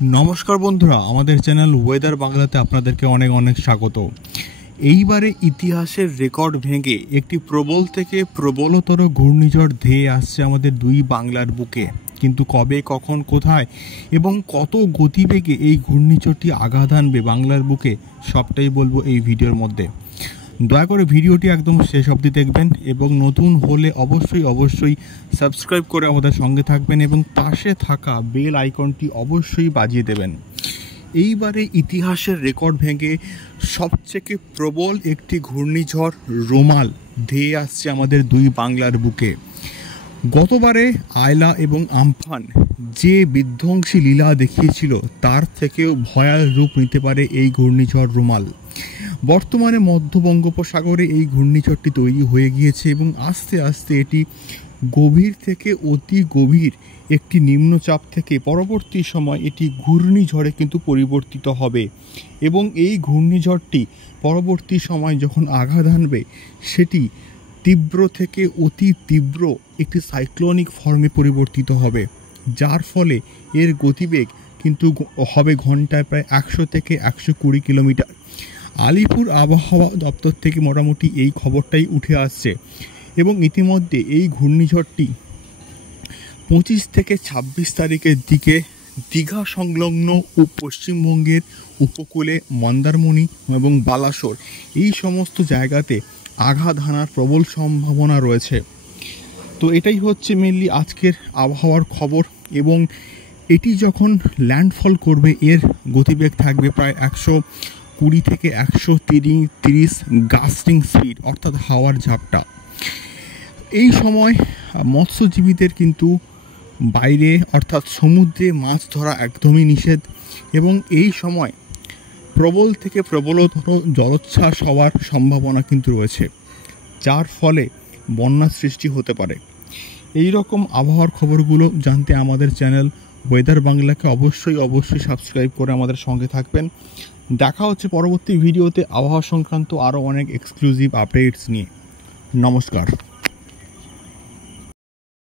নমস্কার বন্ধুরা, আমাদের চ্যানেল ওয়েদার বাংলাতে আপনাদেরকে অনেক অনেক স্বাগত। এইবারে ইতিহাসের রেকর্ড ভেঙে একটি প্রবল থেকে প্রবলতর ঘূর্ণিঝড় ধেয়ে আসছে আমাদের দুই বাংলার বুকে। কিন্তু কবে, কখন, কোথায় এবং কত গতিবেগে এই ঘূর্ণিঝড়টি আঘাত আনবে বাংলার বুকে, সবটাই বলবো এই ভিডিওর মধ্যে। দয়া করে ভিডিওটি একদম শেষ অবধি দেখবেন এবং নতুন হলে অবশ্যই সাবস্ক্রাইব করে আমাদের সঙ্গে থাকবেন এবং পাশে থাকা বেল আইকনটি অবশ্যই বাজিয়ে দেবেন। এইবারে ইতিহাসের রেকর্ড ভেঙে সবথেকে প্রবল একটি ঘূর্ণিঝড় রোমাল ধেয়ে আসছে আমাদের দুই বাংলার বুকে। গতবারে আয়লা এবং আমফান যে বিধ্বংসী লীলা দেখিয়েছিল, তার থেকেও ভয়াল রূপ নিতে পারে এই ঘূর্ণিঝড় রোমাল। বর্তমানে মধ্য বঙ্গোপসাগরে এই ঘূর্ণিঝড়টি তৈরি হয়ে গিয়েছে এবং আস্তে আস্তে এটি গভীর থেকে অতি গভীর একটি নিম্নচাপ থেকে পরবর্তী সময় এটি ঘূর্ণিঝড়ে কিন্তু পরিবর্তিত হবে এবং এই ঘূর্ণিঝড়টি পরবর্তী সময় যখন আঘাত আনবে, সেটি তীব্র থেকে অতি তীব্র একটি সাইক্লোনিক ফর্মে পরিবর্তিত হবে, যার ফলে এর গতিবেগ কিন্তু হবে ঘন্টায় প্রায় 100 থেকে 120 কিলোমিটার। আলিপুর আবহাওয়া দপ্তর থেকে মোটামুটি এই খবরটাই উঠে আসছে এবং ইতিমধ্যে এই ঘূর্ণিঝড়টি 25 থেকে 26 তারিখের দিকে দীঘা সংলগ্ন ও পশ্চিমবঙ্গের উপকূলে মন্দারমণি এবং বালাসোর এই সমস্ত জায়গাতে আঘাত হানার প্রবল সম্ভাবনা রয়েছে। তো এটাই হচ্ছে মেনলি আজকের আবহাওয়ার খবর এবং এটি যখন ল্যান্ডফল করবে এর গতিবেগ থাকবে প্রায় 120 থেকে 130 গাস্টিং স্পিড, অর্থাৎ হাওয়ার ঝাপটা। এই সময় মৎস্যজীবীদের কিন্তু বাইরে অর্থাৎ সমুদ্রে মাছ ধরা একদমই নিষেধ এবং এই সময় প্রবল থেকে প্রবলতর জলোচ্ছ্বাস হওয়ার সম্ভাবনা কিন্তু রয়েছে, যার ফলে বন্যার সৃষ্টি হতে পারে। এই রকম আবহাওয়ার খবরগুলো জানতে আমাদের চ্যানেল ওয়েদার বাংলাকে অবশ্যই সাবস্ক্রাইব করে আমাদের সঙ্গে থাকবেন। দেখা হচ্ছে পরবর্তী ভিডিওতে আবহাওয়া সংক্রান্ত আরও অনেক এক্সক্লুসিভ আপডেটস নিয়ে। নমস্কার।